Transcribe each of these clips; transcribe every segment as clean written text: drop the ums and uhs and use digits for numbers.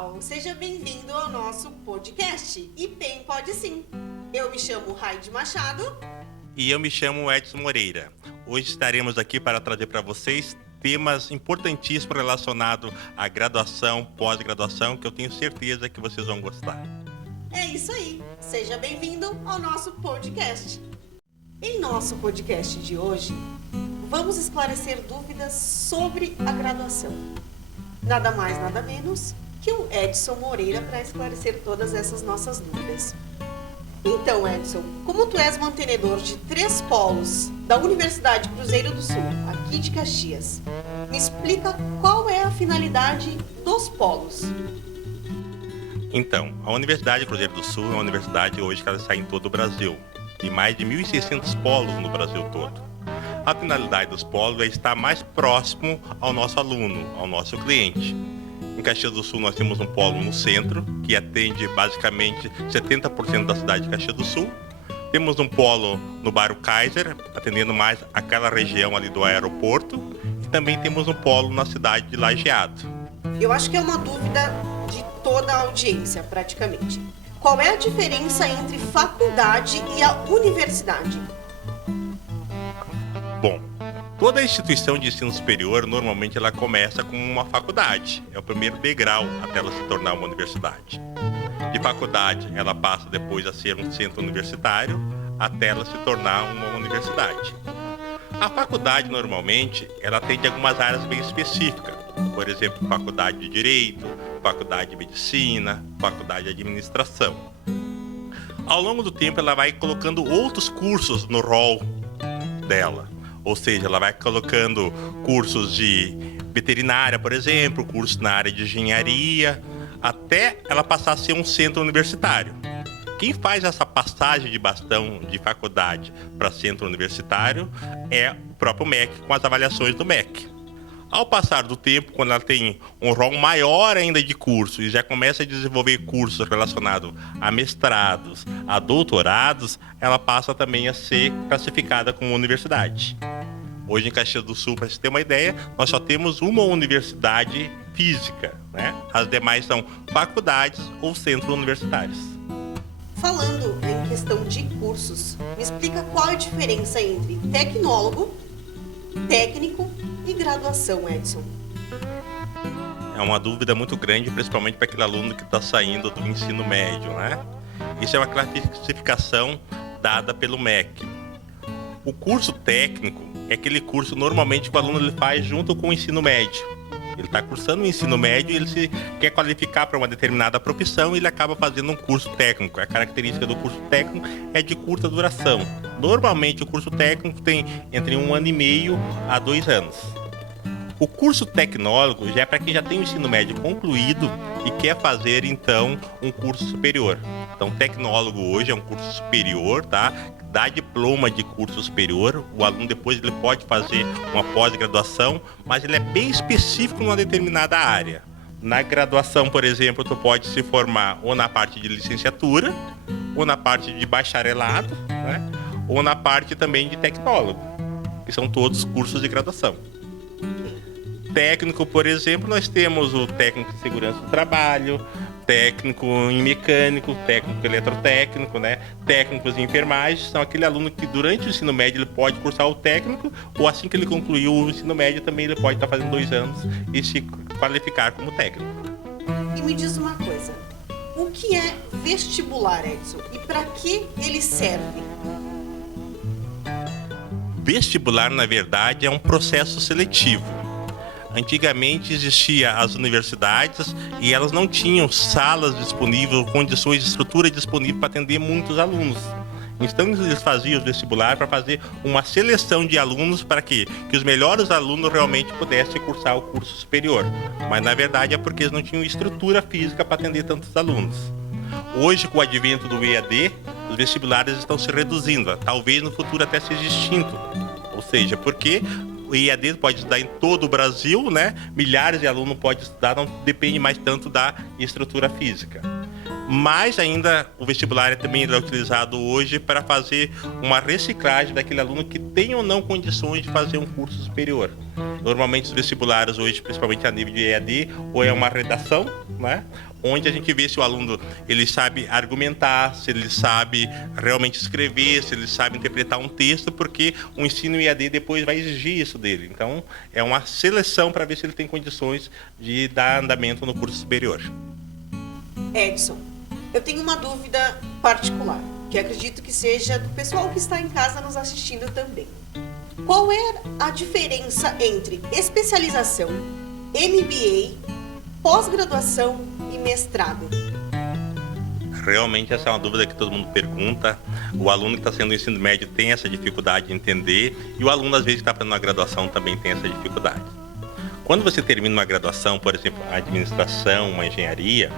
pessoal, seja bem-vindo ao nosso podcast IPEM Pode Sim. Eu me chamo Raide Machado. E eu me chamo Edson Moreira. Hoje estaremos aqui para trazer para vocês temas importantíssimos relacionados à graduação, pós-graduação, que eu tenho certeza que vocês vão gostar. É isso aí, seja bem-vindo ao nosso podcast. Em nosso podcast de hoje, vamos esclarecer dúvidas sobre a graduação. Nada mais, nada menos que o Edson Moreira para esclarecer todas essas nossas dúvidas. Então, Edson, como tu és mantenedor de 3 polos da Universidade Cruzeiro do Sul, aqui de Caxias, me explica qual é a finalidade dos polos. Então, a Universidade Cruzeiro do Sul é uma universidade hoje que ela está em todo o Brasil. Tem mais de 1.600 polos no Brasil todo. A finalidade dos polos é estar mais próximo ao nosso aluno, ao nosso cliente. Em Caxias do Sul nós temos um polo no centro, que atende basicamente 70% da cidade de Caxias do Sul. Temos um polo no bairro Kaiser, atendendo mais aquela região ali do aeroporto. E também temos um polo na cidade de Lajeado. Eu acho que é uma dúvida de toda a audiência, praticamente. Qual é a diferença entre faculdade e a universidade? Bom, toda instituição de ensino superior, normalmente ela começa como uma faculdade. É o primeiro degrau até ela se tornar uma universidade. De faculdade, ela passa depois a ser um centro universitário, até ela se tornar uma universidade. A faculdade, normalmente, ela atende algumas áreas bem específicas. Por exemplo, faculdade de Direito, faculdade de Medicina, faculdade de Administração. Ao longo do tempo, ela vai colocando outros cursos no rol dela. Ou seja, ela vai colocando cursos de veterinária, por exemplo, cursos na área de engenharia, até ela passar a ser um centro universitário. Quem faz essa passagem de bastão de faculdade para centro universitário é o próprio MEC, com as avaliações do MEC. Ao passar do tempo, quando ela tem um rol maior ainda de cursos e já começa a desenvolver cursos relacionados a mestrados, a doutorados, ela passa também a ser classificada como universidade. Hoje em Caxias do Sul, para você ter uma ideia, nós só temos uma universidade física, né? As demais são faculdades ou centros universitários. Falando em questão de cursos, me explica qual é a diferença entre tecnólogo, técnico e graduação, Edson. É uma dúvida muito grande, principalmente para aquele aluno que está saindo do ensino médio, né? Isso é uma classificação dada pelo MEC. O curso técnico é aquele curso normalmente que o aluno ele faz junto com o ensino médio. Ele está cursando o ensino médio e ele se quer qualificar para uma determinada profissão e ele acaba fazendo um curso técnico. A característica do curso técnico é de curta duração. Normalmente o curso técnico tem entre 1 ano e meio a 2 anos. O curso tecnólogo já é para quem já tem o ensino médio concluído e quer fazer então um curso superior. Então tecnólogo hoje é um curso superior, tá? Dá diploma de curso superior, o aluno depois ele pode fazer uma pós-graduação, mas ele é bem específico numa determinada área. Na graduação, por exemplo, tu pode se formar ou na parte de licenciatura, ou na parte de bacharelado, né? Ou na parte também de tecnólogo, que são todos cursos de graduação. Técnico, por exemplo, nós temos o técnico de segurança do trabalho, técnico em mecânico, técnico eletrotécnico, né? Técnicos em enfermagem, são aquele aluno que durante o ensino médio ele pode cursar o técnico, ou assim que ele concluiu o ensino médio também ele pode estar fazendo 2 anos e se qualificar como técnico. E me diz uma coisa, o que é vestibular, Edson? E para que ele serve? Vestibular, na verdade, é um processo seletivo. Antigamente existiam as universidades e elas não tinham salas disponíveis, condições de estrutura disponível para atender muitos alunos. Então eles faziam o vestibular para fazer uma seleção de alunos para que os melhores alunos realmente pudessem cursar o curso superior. Mas na verdade é porque eles não tinham estrutura física para atender tantos alunos. Hoje, com o advento do EAD, os vestibulares estão se reduzindo, talvez no futuro até seja extinto. Ou seja, porque o EAD pode estudar em todo o Brasil, né? Milhares de alunos podem estudar, não depende mais tanto da estrutura física. Mas ainda o vestibular também é utilizado hoje para fazer uma reciclagem daquele aluno que tem ou não condições de fazer um curso superior. Normalmente os vestibulares hoje, principalmente a nível de EAD, ou é uma redação, né? onde a gente vê se o aluno ele sabe argumentar, se ele sabe realmente escrever, se ele sabe interpretar um texto, porque o ensino EAD depois vai exigir isso dele. Então, é uma seleção para ver se ele tem condições de dar andamento no curso superior. Edson, eu tenho uma dúvida particular, que acredito que seja do pessoal que está em casa nos assistindo também. Qual é a diferença entre especialização, MBA, pós-graduação e mestrado? Realmente essa é uma dúvida que todo mundo pergunta. O aluno que está sendo no ensino médio tem essa dificuldade de entender e o aluno, às vezes, que está fazendo uma graduação também tem essa dificuldade. Quando você termina uma graduação, por exemplo, a administração, uma engenharia,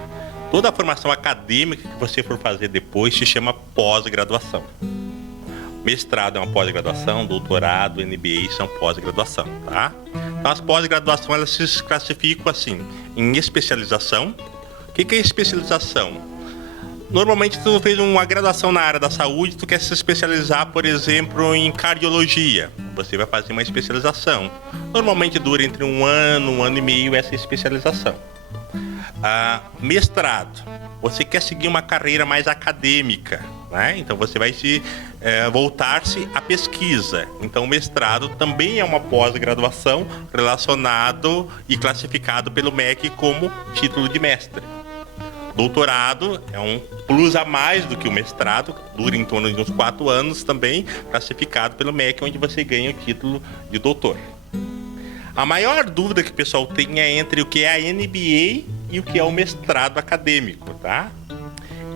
toda a formação acadêmica que você for fazer depois se chama pós-graduação. Mestrado é uma pós-graduação, doutorado, MBA são pós-graduação, tá? Então, as pós-graduações elas se classificam assim, em especialização. O que é especialização? Normalmente, tu fez uma graduação na área da saúde, tu quer se especializar, por exemplo, em cardiologia. Você vai fazer uma especialização. Normalmente dura entre um ano e meio essa especialização. Mestrado. Você quer seguir uma carreira mais acadêmica, né? Então você vai voltar-se à pesquisa. Então o mestrado também é uma pós-graduação relacionado e classificado pelo MEC como título de mestre. Doutorado é um plus a mais do que o mestrado, dura em torno de uns 4 anos também, classificado pelo MEC, onde você ganha o título de doutor. A maior dúvida que o pessoal tem é entre o que é a MBA e o que é o mestrado acadêmico, tá?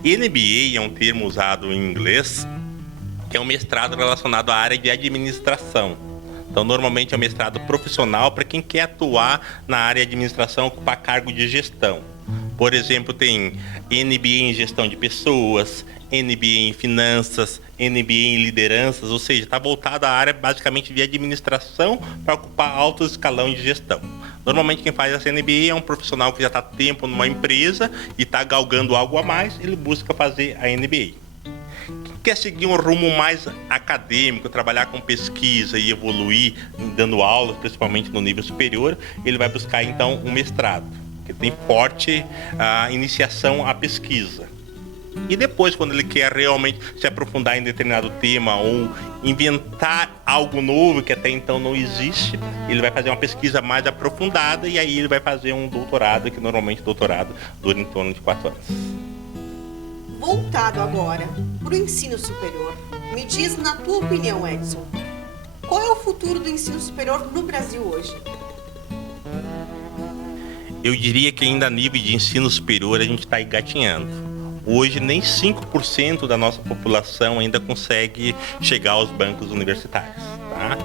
MBA é um termo usado em inglês, que é um mestrado relacionado à área de administração. Então, normalmente é um mestrado profissional para quem quer atuar na área de administração, ocupar cargo de gestão. Por exemplo, tem MBA em gestão de pessoas, MBA em finanças, MBA em lideranças, ou seja, está voltado à área basicamente de administração para ocupar alto escalão de gestão. Normalmente quem faz essa MBA é um profissional que já está há tempo numa empresa e está galgando algo a mais, ele busca fazer a MBA. Quem quer seguir um rumo mais acadêmico, trabalhar com pesquisa e evoluir, dando aulas, principalmente no nível superior, ele vai buscar então um mestrado, que tem forte iniciação à pesquisa. E depois, quando ele quer realmente se aprofundar em determinado tema ou inventar algo novo que até então não existe, ele vai fazer uma pesquisa mais aprofundada e aí ele vai fazer um doutorado, que normalmente doutorado dura em torno de 4 anos. Voltado agora para o ensino superior, me diz, na tua opinião, Edson, qual é o futuro do ensino superior no Brasil hoje? Eu diria que ainda a nível de ensino superior a gente está engatinhando. Hoje nem 5% da nossa população ainda consegue chegar aos bancos universitários, tá?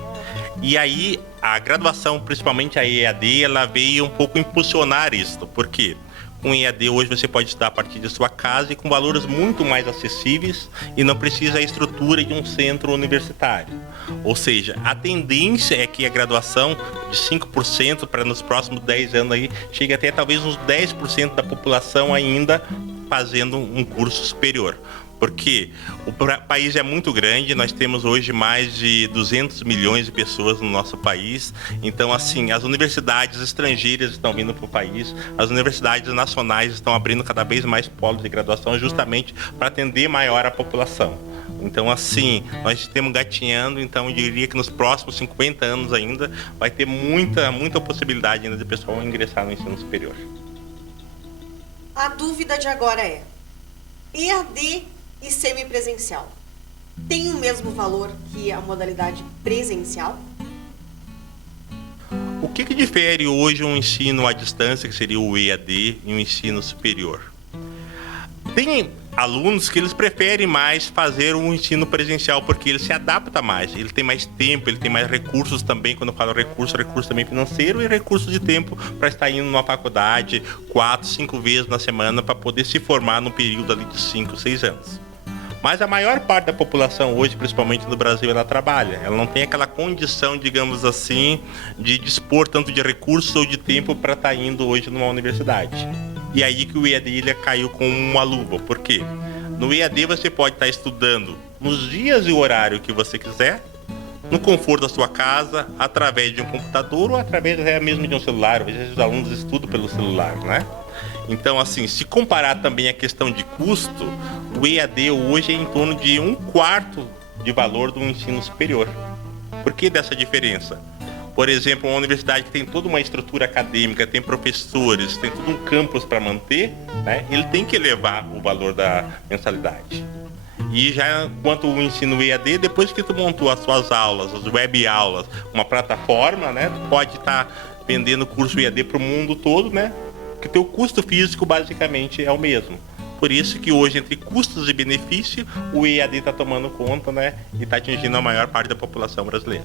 E aí a graduação, principalmente a EAD, ela veio um pouco impulsionar isso. Por quê? Com EAD hoje você pode estudar a partir de sua casa e com valores muito mais acessíveis e não precisa a estrutura de um centro universitário. Ou seja, a tendência é que a graduação de 5% para nos próximos 10 anos aí chegue até talvez uns 10% da população ainda fazendo um curso superior. Porque o país é muito grande, nós temos hoje mais de 200 milhões de pessoas no nosso país. Então, assim, as universidades estrangeiras estão vindo para o país, as universidades nacionais estão abrindo cada vez mais polos de graduação justamente para atender maior a população. Então, assim, nós estamos gatinhando, então eu diria que nos próximos 50 anos ainda vai ter muita possibilidade ainda de pessoal ingressar no ensino superior. A dúvida de agora é: EAD e semipresencial tem o mesmo valor que a modalidade presencial? O que difere hoje um ensino à distância, que seria o EAD, e um ensino superior? Tem alunos que eles preferem mais fazer um ensino presencial porque ele se adapta mais, ele tem mais tempo, ele tem mais recursos também. Quando eu falo recurso também financeiro e recursos de tempo para estar indo numa faculdade 4, 5 vezes na semana para poder se formar num período ali de 5, 6 anos. Mas a maior parte da população hoje, principalmente no Brasil, ela trabalha. Ela não tem aquela condição, digamos assim, de dispor tanto de recursos ou de tempo para estar indo hoje numa universidade. E aí que o EAD ele caiu com uma luva. Por quê? No EAD você pode estar estudando nos dias e o horário que você quiser, no conforto da sua casa, através de um computador ou através até mesmo de um celular. Às vezes os alunos estudam pelo celular, né? Então, assim, se comparar também a questão de custo, o EAD hoje é em torno de 1/4 de valor do ensino superior. Por que dessa diferença? Por exemplo, uma universidade que tem toda uma estrutura acadêmica, tem professores, tem todo um campus para manter, né? Ele tem que elevar o valor da mensalidade. E já quanto ao ensino EAD, depois que tu montou as suas aulas, as web aulas, uma plataforma, né? Tu pode estar vendendo curso EAD para o mundo todo, né? Porque teu custo físico basicamente é o mesmo. Por isso que hoje, entre custos e benefício, o EAD está tomando conta, né? E está atingindo a maior parte da população brasileira.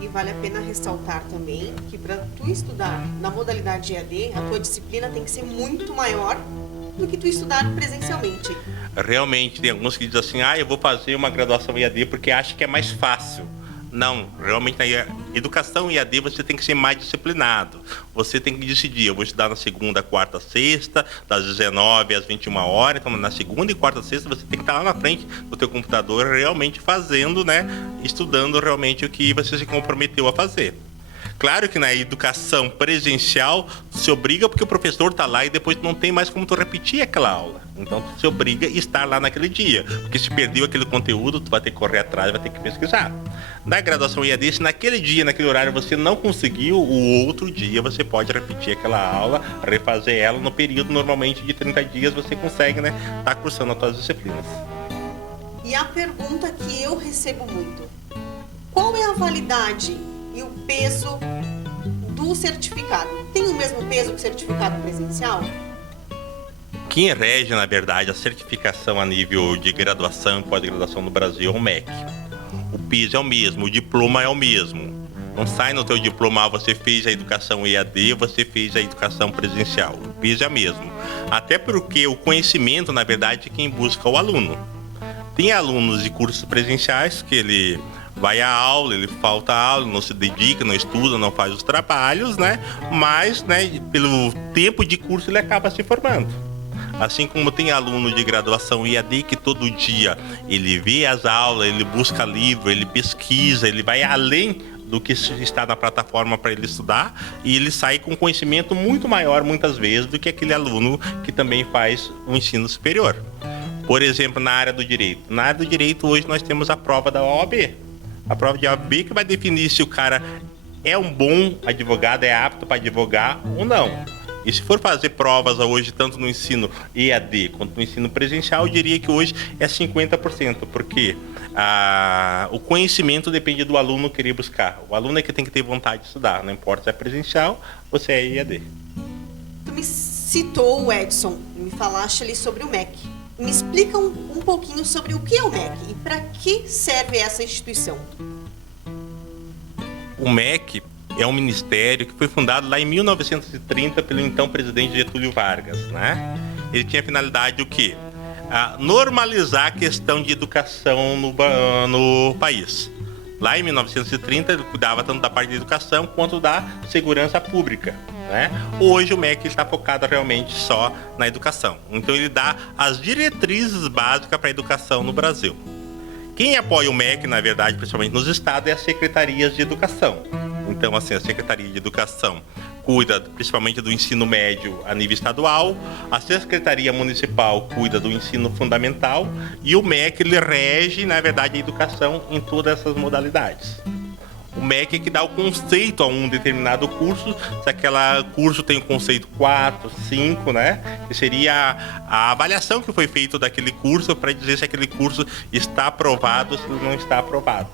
E vale a pena ressaltar também que para tu estudar na modalidade EAD, a tua disciplina tem que ser muito maior do que tu estudar presencialmente. Realmente, tem alguns que dizem assim, eu vou fazer uma graduação EAD porque acho que é mais fácil. Não, realmente na educação EAD você tem que ser mais disciplinado. Você tem que decidir, eu vou estudar na segunda, quarta, sexta, das 19 às 21 horas. Então, na segunda e quarta, sexta, você tem que estar lá na frente do teu computador realmente fazendo, né? Estudando realmente o que você se comprometeu a fazer. Claro que na educação presencial se obriga porque o professor está lá e depois não tem mais como tu repetir aquela aula. Então tu se obriga a estar lá naquele dia, porque se perdeu aquele conteúdo, tu vai ter que correr atrás, vai ter que pesquisar. Na graduação EAD, se naquele dia, naquele horário você não conseguiu, o outro dia você pode repetir aquela aula, refazer ela no período normalmente de 30 dias, você consegue, né, tá cursando as tuas disciplinas. E a pergunta que eu recebo muito: qual é a validade e o peso do certificado? Tem o mesmo peso que o certificado presencial? Quem rege, na verdade, a certificação a nível de graduação e pós-graduação no Brasil é o MEC. O peso é o mesmo, o diploma é o mesmo. Não sai no teu diploma, você fez a educação EAD, você fez a educação presencial. O peso é o mesmo. Até porque o conhecimento, na verdade, é quem busca o aluno. Tem alunos de cursos presenciais que ele vai à aula, ele falta a aula, não se dedica, não estuda, não faz os trabalhos, né? Mas, né, pelo tempo de curso ele acaba se formando. Assim como tem aluno de graduação EAD que todo dia ele vê as aulas, ele busca livro, ele pesquisa, ele vai além do que está na plataforma para ele estudar e ele sai com conhecimento muito maior muitas vezes do que aquele aluno que também faz o ensino superior. Por exemplo, na área do direito. Na área do direito hoje nós temos a prova da OAB. A prova de OAB que vai definir se o cara é um bom advogado, é apto para advogar ou não. E se for fazer provas hoje, tanto no ensino EAD quanto no ensino presencial, eu diria que hoje é 50%, porque o conhecimento depende do aluno querer buscar. O aluno é que tem que ter vontade de estudar, não importa se é presencial ou se é EAD. Tu me citou o Edson, me falaste ali sobre o MEC. Me explica um pouquinho sobre o que é o MEC e para que serve essa instituição. O MEC é um ministério que foi fundado lá em 1930 pelo então presidente Getúlio Vargas, né? Ele tinha a finalidade o quê? Normalizar a questão de educação no país. Lá em 1930 ele cuidava tanto da parte de educação quanto da segurança pública, né? Hoje o MEC está focado realmente só na educação. Então ele dá as diretrizes básicas para a educação no Brasil. Quem apoia o MEC, na verdade, principalmente nos estados, é as secretarias de educação. Então, assim, a Secretaria de Educação cuida principalmente do ensino médio a nível estadual, a Secretaria Municipal cuida do ensino fundamental e o MEC ele rege, na verdade, a educação em todas essas modalidades. O MEC é que dá o conceito a um determinado curso, se aquele curso tem o conceito 4, 5, né? Que seria a avaliação que foi feita daquele curso para dizer se aquele curso está aprovado ou se não está aprovado.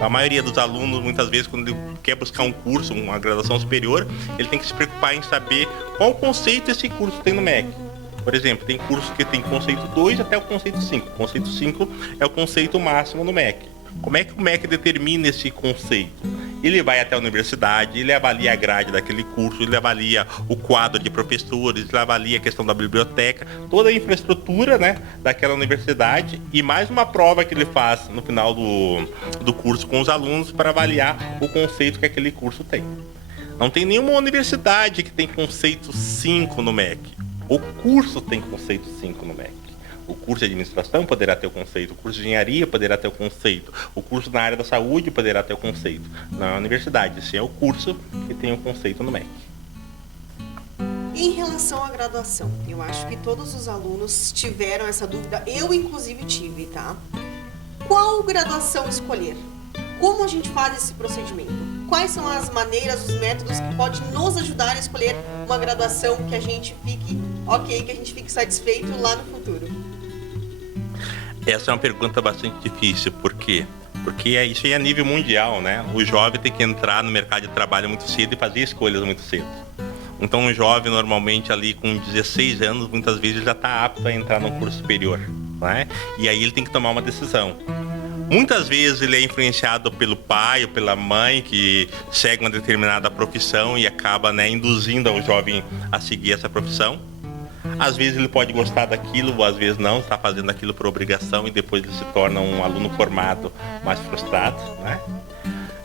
A maioria dos alunos, muitas vezes, quando ele quer buscar um curso, uma graduação superior, ele tem que se preocupar em saber qual conceito esse curso tem no MEC. Por exemplo, tem curso que tem conceito 2 até o conceito 5. O conceito 5 é o conceito máximo no MEC. Como é que o MEC determina esse conceito? Ele vai até a universidade, ele avalia a grade daquele curso, ele avalia o quadro de professores, ele avalia a questão da biblioteca, toda a infraestrutura, né, daquela universidade e mais uma prova que ele faz no final do curso com os alunos para avaliar o conceito que aquele curso tem. Não tem nenhuma universidade que tem conceito 5 no MEC. O curso tem conceito 5 no MEC. O curso de administração poderá ter o conceito, o curso de engenharia poderá ter o conceito, o curso na área da saúde poderá ter o conceito. Na universidade, esse é o curso que tem o conceito no MEC. Em relação à graduação, eu acho que todos os alunos tiveram essa dúvida, eu inclusive tive, tá? Qual graduação escolher? Como a gente faz esse procedimento? Quais são as maneiras, os métodos que podem nos ajudar a escolher uma graduação que a gente fique ok, que a gente fique satisfeito lá no futuro? Essa é uma pergunta bastante difícil, por quê? Porque isso aí é a nível mundial, né? O jovem tem que entrar no mercado de trabalho muito cedo e fazer escolhas muito cedo. Então um jovem normalmente ali com 16 anos, muitas vezes já está apto a entrar num curso superior, né? E aí ele tem que tomar uma decisão. Muitas vezes ele é influenciado pelo pai ou pela mãe que segue uma determinada profissão e acaba, né, induzindo o jovem a seguir essa profissão. Às vezes ele pode gostar daquilo, ou às vezes não, está fazendo aquilo por obrigação e depois ele se torna um aluno formado mais frustrado, né?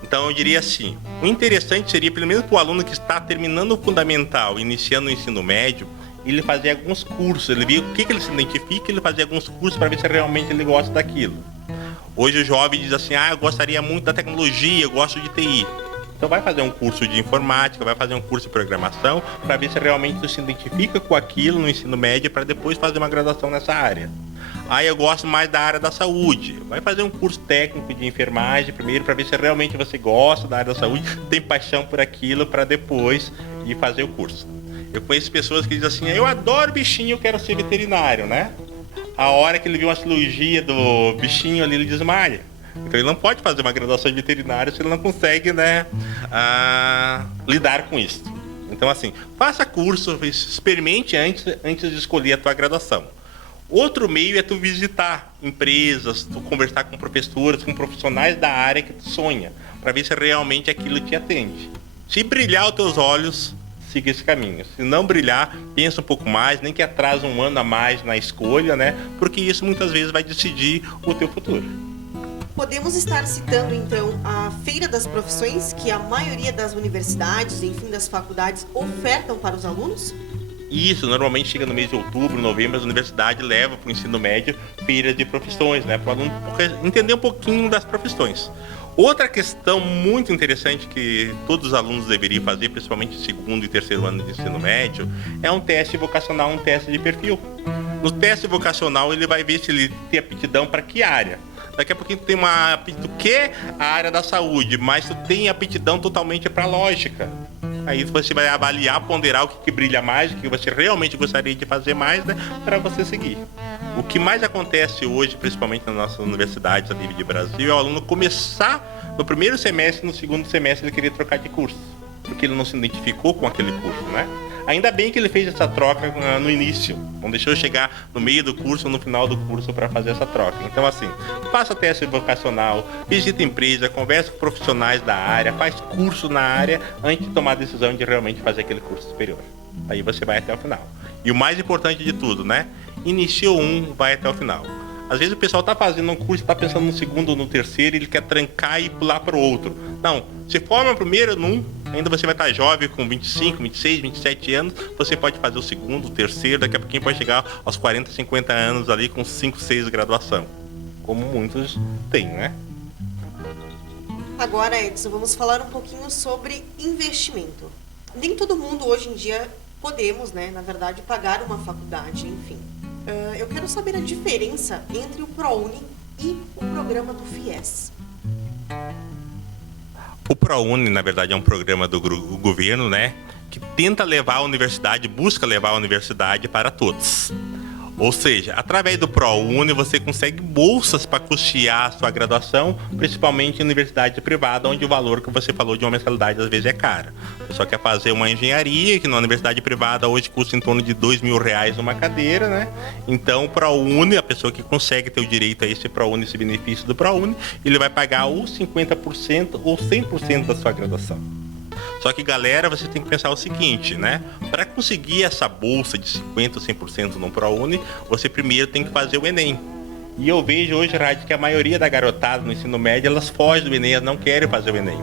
Então eu diria assim, o interessante seria, pelo menos para o aluno que está terminando o fundamental, iniciando o ensino médio, ele fazer alguns cursos, ele vê o que ele se identifica, ele fazer alguns cursos para ver se realmente ele gosta daquilo. Hoje o jovem diz assim, eu gostaria muito da tecnologia, eu gosto de TI. Então vai fazer um curso de informática, vai fazer um curso de programação, para ver se realmente você se identifica com aquilo no ensino médio, para depois fazer uma graduação nessa área. Eu gosto mais da área da saúde. Vai fazer um curso técnico de enfermagem primeiro, para ver se realmente você gosta da área da saúde, tem paixão por aquilo, para depois ir fazer o curso. Eu conheço pessoas que dizem assim, eu adoro bichinho, eu quero ser veterinário, né? A hora que ele viu uma cirurgia do bichinho ali, ele desmaia. Então ele não pode fazer uma graduação de veterinário se ele não consegue, né, lidar com isso. Então assim, faça curso, experimente antes de escolher a tua graduação. Outro meio é tu visitar empresas, tu conversar com professores, com profissionais da área que tu sonha, para ver se realmente aquilo te atende. Se brilhar os teus olhos, siga esse caminho. Se não brilhar, pensa um pouco mais, nem que atrasa um ano a mais na escolha, né? Porque isso muitas vezes vai decidir o teu futuro. Podemos estar citando, então, a Feira das Profissões, que a maioria das universidades, enfim, das faculdades, ofertam para os alunos? Isso, normalmente chega no mês de outubro, novembro, as universidades levam para o ensino médio feiras de profissões, né? Para o aluno entender um pouquinho das profissões. Outra questão muito interessante que todos os alunos deveriam fazer, principalmente no segundo e terceiro ano de ensino médio, é um teste vocacional, um teste de perfil. No teste vocacional, ele vai ver se ele tem aptidão para que área. Daqui a pouquinho tu tem uma aptidão que é a área da saúde, mas tu tem aptidão totalmente para lógica. Aí você vai avaliar, ponderar o que brilha mais, o que você realmente gostaria de fazer mais, né, para você seguir. O que mais acontece hoje, principalmente nas nossas universidades a nível de Brasil, é o aluno começar no primeiro semestre, no segundo semestre ele querer trocar de curso, porque ele não se identificou com aquele curso, né? Ainda bem que ele fez essa troca no início, não deixou chegar no meio do curso ou no final do curso para fazer essa troca. Então assim, faça teste vocacional, visita empresa, conversa com profissionais da área, faz curso na área antes de tomar a decisão de realmente fazer aquele curso superior. Aí você vai até o final. E o mais importante de tudo, né? Iniciou um, vai até o final. Às vezes o pessoal está fazendo um curso, está pensando no segundo ou no terceiro, ele quer trancar e pular para o outro. Não, se forma primeiro num, ainda você vai estar jovem com 25, 26, 27 anos, você pode fazer o segundo, o terceiro, daqui a pouquinho pode chegar aos 40, 50 anos ali com 5, 6 de graduação, como muitos têm, né? Agora, Edson, vamos falar um pouquinho sobre investimento. Nem todo mundo hoje em dia podemos, né, na verdade, pagar uma faculdade, enfim. Eu quero saber a diferença entre o ProUni e o programa do FIES. O ProUni, na verdade, é um programa do governo, né, que tenta levar a universidade, busca levar a universidade para todos. Ou seja, através do ProUni você consegue bolsas para custear a sua graduação, principalmente em universidade privada, onde o valor que você falou de uma mensalidade às vezes é caro. A pessoa quer fazer uma engenharia, que na universidade privada hoje custa em torno de R$2.000 uma cadeira, né? Então o ProUni, a pessoa que consegue ter o direito a esse ProUni, esse benefício do ProUni, ele vai pagar ou 50% ou 100% da sua graduação. Só que, galera, você tem que pensar o seguinte, né? Para conseguir essa bolsa de 50% ou 100% no ProUni, você primeiro tem que fazer o Enem. E eu vejo hoje, Rádio, que a maioria da garotada no ensino médio, elas fogem do Enem, elas não querem fazer o Enem.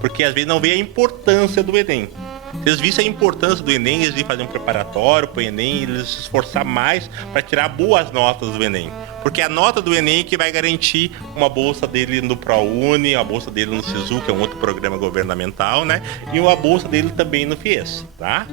Porque às vezes não vê a importância do Enem. Se eles vissem a importância do Enem, eles iam fazer um preparatório para o Enem, eles se esforçar mais para tirar boas notas do Enem. Porque a nota do Enem é que vai garantir uma bolsa dele no ProUni, a bolsa dele no SISU, que é um outro programa governamental, né? E uma bolsa dele também no FIES, tá?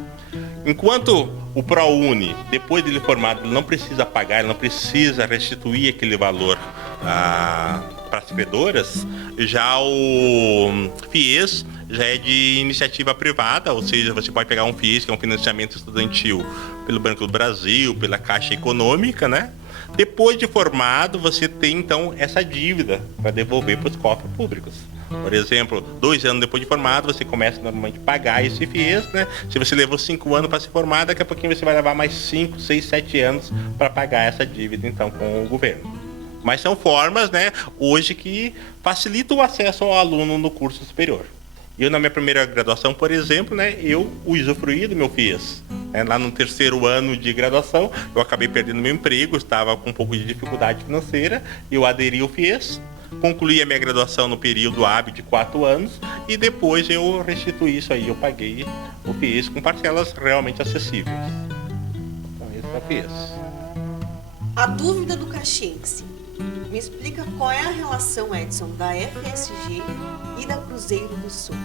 Enquanto o ProUni, depois dele formado, ele não precisa pagar, ele não precisa restituir aquele valor para as credoras, já o FIES já é de iniciativa privada, ou seja, você pode pegar um FIES, que é um financiamento estudantil, pelo Banco do Brasil, pela Caixa Econômica, né? Depois de formado, você tem então essa dívida para devolver para os cofres públicos. Por exemplo, 2 anos depois de formado, você começa normalmente a pagar esse FIES, né? Se você levou 5 anos para se formar, daqui a pouquinho você vai levar mais 5, 6, 7 anos para pagar essa dívida então com o governo. Mas são formas, né, hoje que facilitam o acesso ao aluno no curso superior. Eu, na minha primeira graduação, por exemplo, né, eu usufruí do meu FIES. Lá no 3º ano de graduação, eu acabei perdendo meu emprego, estava com um pouco de dificuldade financeira, eu aderi ao FIES, concluí a minha graduação no período hábil de 4 anos e depois eu restituí isso aí, eu paguei o FIES com parcelas realmente acessíveis. Então, esse é o FIES. A dúvida do caxiense. Me explica qual é a relação, Edson, da FSG e da Cruzeiro do Sul.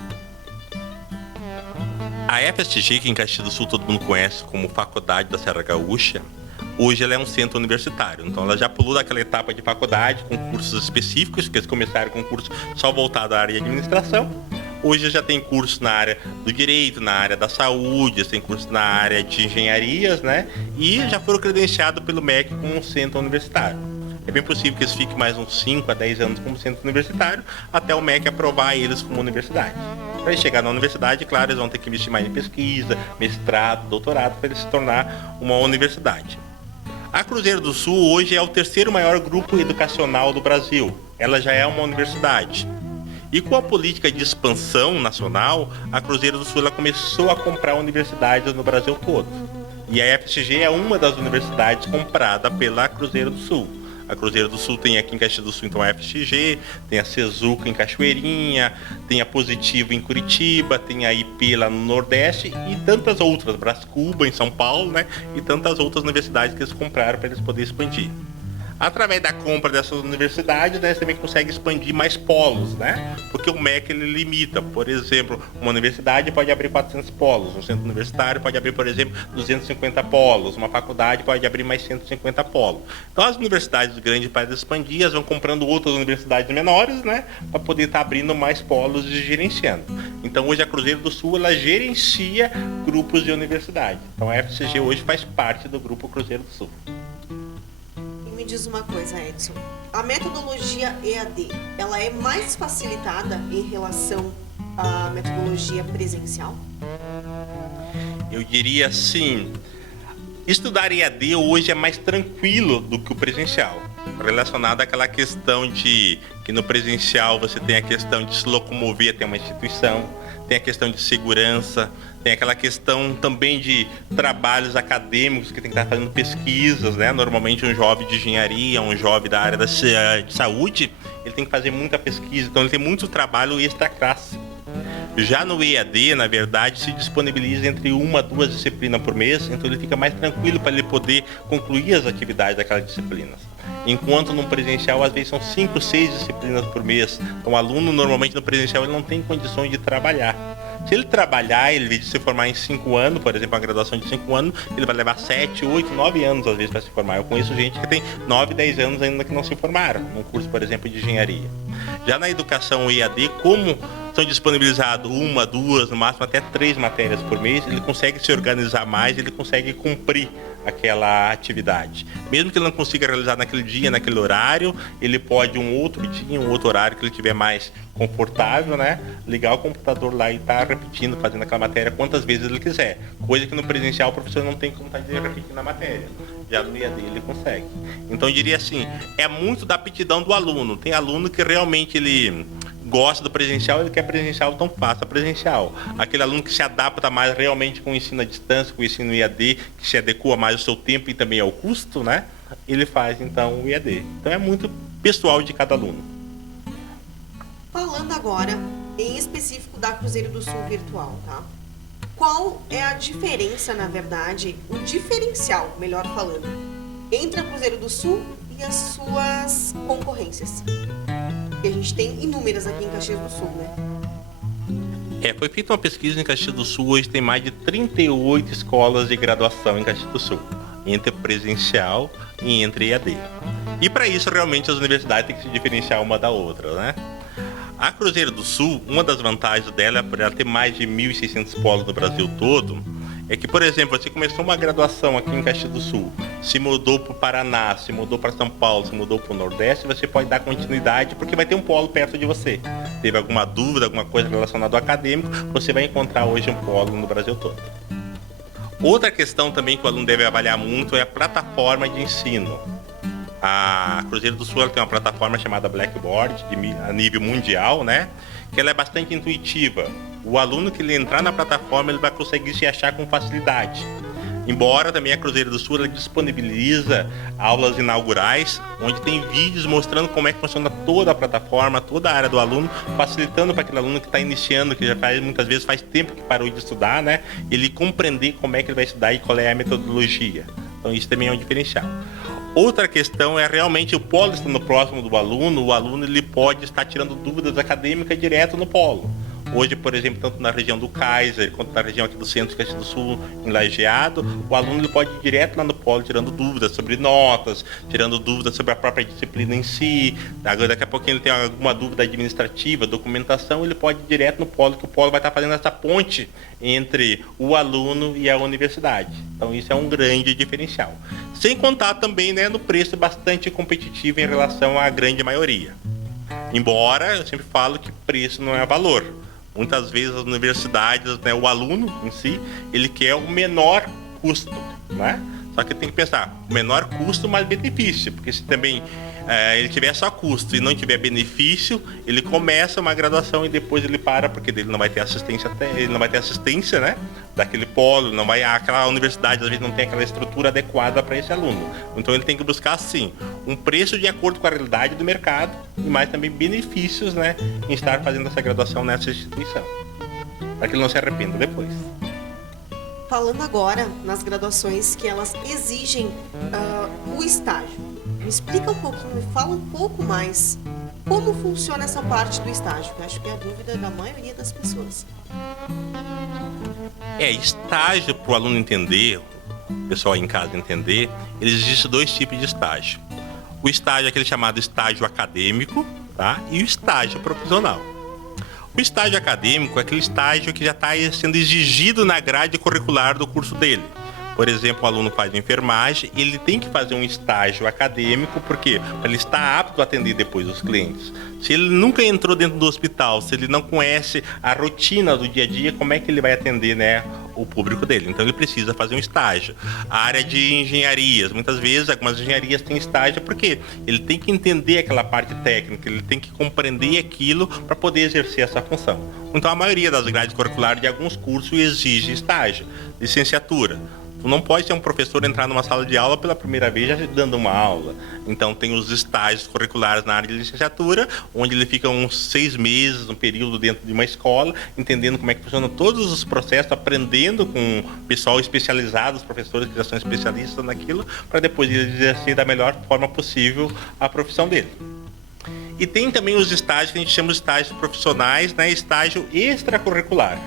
A FSG, que em Caxias do Sul todo mundo conhece como Faculdade da Serra Gaúcha, hoje ela é um centro universitário. Então ela já pulou daquela etapa de faculdade com cursos específicos, que eles começaram com curso só voltado à área de administração. Hoje já tem curso na área do direito, na área da saúde, tem curso na área de engenharias, né? E já foram credenciados pelo MEC como um centro universitário. É bem possível que eles fiquem mais uns 5 a 10 anos como centro universitário, até o MEC aprovar eles como universidade. Para chegar na universidade, claro, eles vão ter que investir mais em pesquisa, mestrado, doutorado, para eles se tornar uma universidade. A Cruzeiro do Sul hoje é o 3º maior grupo educacional do Brasil. Ela já é uma universidade. E com a política de expansão nacional, a Cruzeiro do Sul ela começou a comprar universidades no Brasil todo. E a FSG é uma das universidades comprada pela Cruzeiro do Sul. A Cruzeiro do Sul tem aqui em Caxias do Sul, então, a FSG, tem a Cezuca em Cachoeirinha, tem a Positivo em Curitiba, tem a IP lá no Nordeste e tantas outras, Brás Cuba em São Paulo, né? E tantas outras universidades que eles compraram para eles poderem expandir. Através da compra dessas universidades, né, você também consegue expandir mais polos, né? Porque o MEC ele limita. Por exemplo, uma universidade pode abrir 400 polos, um centro universitário pode abrir, por exemplo, 250 polos, uma faculdade pode abrir mais 150 polos. Então, as universidades grandes para expandir, elas vão comprando outras universidades menores, né, para poder estar abrindo mais polos e gerenciando. Então, hoje a Cruzeiro do Sul ela gerencia grupos de universidade. Então, a FCG hoje faz parte do grupo Cruzeiro do Sul. Me diz uma coisa, Edson. A metodologia EAD, ela é mais facilitada em relação à metodologia presencial? Eu diria assim, estudar EAD hoje é mais tranquilo do que o presencial. Relacionado àquela questão de que no presencial você tem a questão de se locomover até uma instituição, tem a questão de segurança, tem aquela questão também de trabalhos acadêmicos que tem que estar fazendo pesquisas, né? Normalmente um jovem de engenharia, um jovem da área de saúde, ele tem que fazer muita pesquisa, então ele tem muito trabalho extra-classe. Já no EAD, na verdade, se disponibiliza entre 1 a 2 disciplinas por mês, então ele fica mais tranquilo para ele poder concluir as atividades daquelas disciplinas. Enquanto no presencial, às vezes são 5, 6 disciplinas por mês. Então o aluno, normalmente no presencial, ele não tem condições de trabalhar. Se ele trabalhar, ele de se formar em 5 anos, por exemplo, uma graduação de 5 anos, ele vai levar 7, 8, 9 anos às vezes para se formar. Eu conheço gente que tem 9, 10 anos ainda que não se formaram, num curso, por exemplo, de engenharia. Já na educação EAD, como são disponibilizadas 1, 2, no máximo até 3 matérias por mês, ele consegue se organizar mais, ele consegue cumprir aquela atividade. Mesmo que ele não consiga realizar naquele dia, naquele horário, ele pode um outro dia, um outro horário que ele tiver mais confortável, né? Ligar o computador lá e estar repetindo, fazendo aquela matéria quantas vezes ele quiser. Coisa que no presencial o professor não tem como estar repetindo a matéria. Já no EAD ele consegue. Então eu diria assim, é muito da aptidão do aluno. Tem aluno que realmente ele gosta do presencial, ele quer presencial, então faça presencial. Aquele aluno que se adapta mais realmente com o ensino à distância, com o ensino EAD, que se adequa mais ao seu tempo e também ao custo, né? Ele faz então o EAD. Então é muito pessoal de cada aluno. Falando agora em específico da Cruzeiro do Sul Virtual, tá? Qual é a diferença, na verdade, o diferencial, melhor falando, entre a Cruzeiro do Sul e as suas concorrências? Que a gente tem inúmeras aqui em Caxias do Sul, né? Foi feita uma pesquisa em Caxias do Sul, hoje tem mais de 38 escolas de graduação em Caxias do Sul, entre presencial e entre EAD. E para isso, realmente, as universidades têm que se diferenciar uma da outra, né? A Cruzeiro do Sul, uma das vantagens dela, por ela ter mais de 1.600 polos no Brasil todo, é que, por exemplo, você começou uma graduação aqui em Caxias do Sul, se mudou para o Paraná, se mudou para São Paulo, se mudou para o Nordeste, você pode dar continuidade porque vai ter um polo perto de você. Teve alguma dúvida, alguma coisa relacionada ao acadêmico, você vai encontrar hoje um polo no Brasil todo. Outra questão também que o aluno deve avaliar muito é a plataforma de ensino. A Cruzeiro do Sul ela tem uma plataforma chamada Blackboard, a nível mundial, né? Que ela é bastante intuitiva. O aluno que ele entrar na plataforma, ele vai conseguir se achar com facilidade. Embora também a Cruzeiro do Sul ela disponibiliza aulas inaugurais, onde tem vídeos mostrando como é que funciona toda a plataforma, toda a área do aluno, facilitando para aquele aluno que está iniciando, que já muitas vezes faz tempo que parou de estudar, né? Ele compreender como é que ele vai estudar e qual é a metodologia. Então isso também é um diferencial. Outra questão é realmente o polo estando próximo do aluno, o aluno ele pode estar tirando dúvidas acadêmicas direto no polo. Hoje, por exemplo, tanto na região do Kaiser, quanto na região aqui do centro de Caxias do Sul, em Lajeado, o aluno ele pode ir direto lá no polo, tirando dúvidas sobre notas, tirando dúvidas sobre a própria disciplina em si. Daqui a pouquinho ele tem alguma dúvida administrativa, documentação, ele pode ir direto no polo, que o polo vai estar fazendo essa ponte entre o aluno e a universidade. Então isso é um grande diferencial. Sem contar também, né, no preço bastante competitivo em relação à grande maioria. Embora eu sempre falo que preço não é valor. Muitas vezes as universidades, né, o aluno em si, ele quer o menor custo, né? Só que tem que pensar, o menor custo mais benefício, porque se também ele tiver só custo e não tiver benefício, ele começa uma graduação e depois ele para, porque ele não vai ter assistência, né, daquele polo, não vai, aquela universidade às vezes não tem aquela estrutura adequada para esse aluno. Então ele tem que buscar sim um preço de acordo com a realidade do mercado e mais também benefícios, né, em estar fazendo essa graduação nessa instituição, para que ele não se arrependa depois. Falando agora nas graduações que elas exigem o estágio, me explica um pouquinho, me fala um pouco mais como funciona essa parte do estágio, que eu acho que é a dúvida da maioria das pessoas. Estágio, para o aluno entender, o pessoal em casa entender, existem dois tipos de estágio. O estágio é aquele chamado estágio acadêmico, tá? E o estágio profissional. O estágio acadêmico é aquele estágio que já está sendo exigido na grade curricular do curso dele. Por exemplo, o aluno faz enfermagem, ele tem que fazer um estágio acadêmico, porque ele está apto a atender depois os clientes. Se ele nunca entrou dentro do hospital, se ele não conhece a rotina do dia a dia, como é que ele vai atender, né, o público dele? Então ele precisa fazer um estágio. A área de engenharias, muitas vezes algumas engenharias têm estágio porque ele tem que entender aquela parte técnica, ele tem que compreender aquilo para poder exercer essa função. Então a maioria das grades curriculares de alguns cursos exige estágio, licenciatura. Tu não pode ser um professor entrar numa sala de aula pela primeira vez já dando uma aula. Então tem os estágios curriculares na área de licenciatura, onde ele fica uns 6 meses, um período dentro de uma escola, entendendo como é que funcionam todos os processos, aprendendo com pessoal especializado, os professores que já são especialistas naquilo, para depois ele exercer da melhor forma possível a profissão dele. E tem também os estágios que a gente chama de estágios profissionais, né? Estágio extracurricular.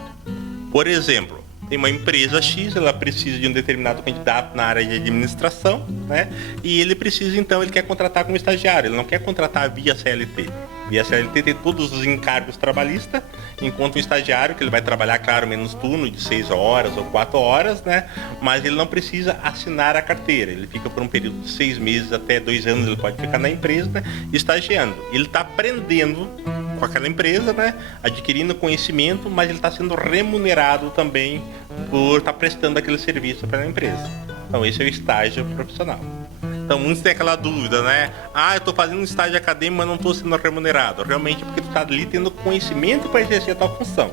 Por exemplo, tem uma empresa X, ela precisa de um determinado candidato na área de administração, né? E ele precisa, então, ele quer contratar como estagiário, ele não quer contratar via CLT. Via CLT tem todos os encargos trabalhistas, enquanto o estagiário, que ele vai trabalhar, claro, menos turno, de 6 horas ou 4 horas, né? Mas ele não precisa assinar a carteira, ele fica por um período de 6 meses até 2 anos, ele pode ficar na empresa, né, estagiando. Ele está aprendendo com aquela empresa, né, adquirindo conhecimento, mas ele está sendo remunerado também por estar prestando aquele serviço para a empresa. Então esse é o estágio profissional. Então muitos têm aquela dúvida, né? Eu estou fazendo um estágio acadêmico, mas não estou sendo remunerado. Realmente porque tu está ali tendo conhecimento para exercer a tua função.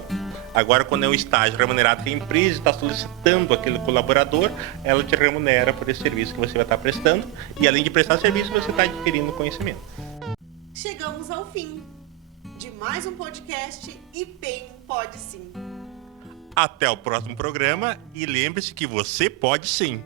Agora, quando é um estágio remunerado que a empresa está solicitando aquele colaborador, ela te remunera por esse serviço que você vai estar prestando. E além de prestar serviço, você está adquirindo conhecimento. Chegamos ao fim de mais um podcast IPEM Pode Sim. Até o próximo programa e lembre-se que você pode sim.